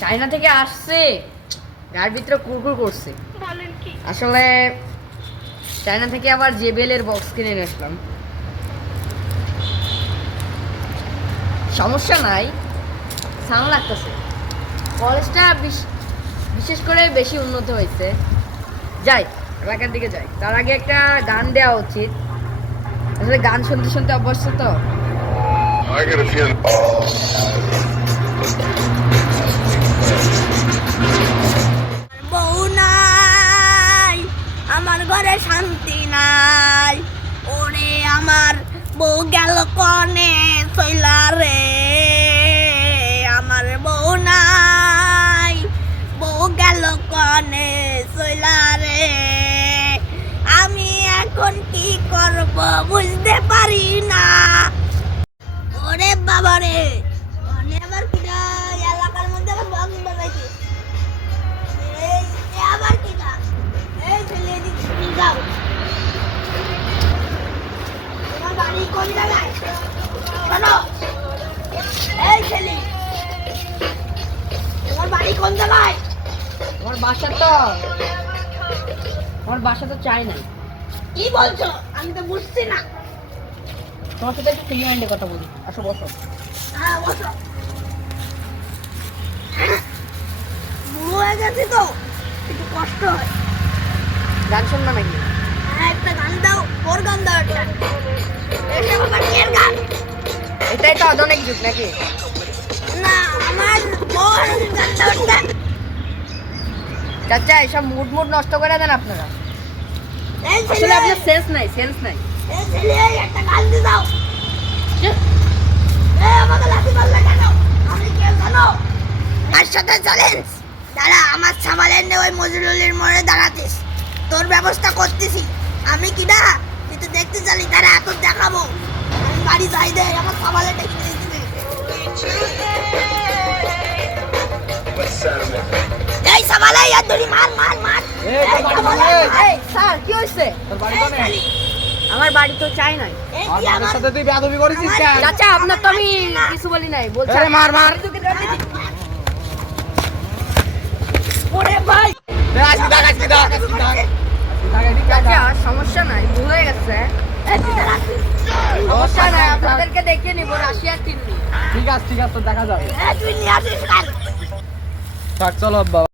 China থেকে আসছে, গার ভিতরে কুরকুর করছে। আসলে চায়না থেকে আবার জেবেলের বক্স কিনে নিয়ে আসলাম। সমস্যা নাই, সাউন্ড লাগতেছে। কলেজটা বিশেষ করে বেশি উন্নত হয়েছে। যাই এলাকার দিকে যাই, তার আগে একটা গান দেওয়া উচিত। আসলে গান শুনতে শুনতে অভ্যস্ত তো। বউ নাই, আমার ঘরে শান্তি নাই। ওরে আমার বউ গেল কনে চইলা রে। আমার বউ নাই, বউ গেল কনে চইলা রে। আমি এখন কি করব বুঝতে পারি না। ওরে বাবা রে, আবার কিনা এলাকার মধ্যে আবার বক্স বাজাইছে। আবার কি না, এই ছেলে এদিকে যাও। তোমার বাড়ি কোন জায়গায়? শোনো, এই ছেলে, তোমার বাড়ি কোন জায়গায়? আমার বাসা তো চাই নাই। কি বলছো? আমি তো বুঝছি না। তোমার সাথে একটু ফ্রি হ্যান্ডে কথা বলি, আসো বসো। হ্যাঁ বসো। বুড়ো হয়ে গেছি তো একটু কষ্ট হয়। গান শুনবা নাকি? হ্যাঁ একটা গান দাও, ওর গান দাও একটা। এটা আমার এর গান। এটাই তো আধুনিক যুগ নাকি? না, আমার বউর গান দাও একটা। চাচা এসব মুড নষ্ট করে দেন আপনারা। এই আসলে ছেলে, আপনার সেন্স নাই। এই ছেলে একটা গান দিয়ে দাও। এই আমাকে লাঠি মারলে কেন? আমি কে জানো? তার সাথে চ্যালেঞ্জ। দাঁড়া, আমার সামালের নে ওই মজরুলের মোড়ে দাঁড়াতিস। তোর ব্যবস্থা করতেছি। আমি কি না তুই তো দেখতে চালি। দাঁড়া তোর দেখাবো। আমি বাড়ি যাই দে, আমার সামালে ডেকে দিয়েছি। এই সামালে ইয়ার ধরি মার। এই সামালে, এই স্যার কি হইছে? তোর বাড়ি এই কোনে? ছেলে, আমার বাড়ি তো চাই নাই। এই আর তুই মার আমার সাথে তুই বেয়াদবি করেছিস কেন? চাচা আপনার তো আমি কিছু বলি নাই, বলছি আরে মার। ওরে ভাই, আজকে দাগ। চাচা সমস্যা নাই, ভুল হয়ে গেছে। এই তুই দাঁড়াচ্ছিস। সমস্যা নাই, আপনাদেরকে দেখিয়ে নিব রাশিয়ার টিম। ঠিক আছে তো দেখা যাবে। এই তুই নিয়ে আসিস গান। থাক চলো বাবা।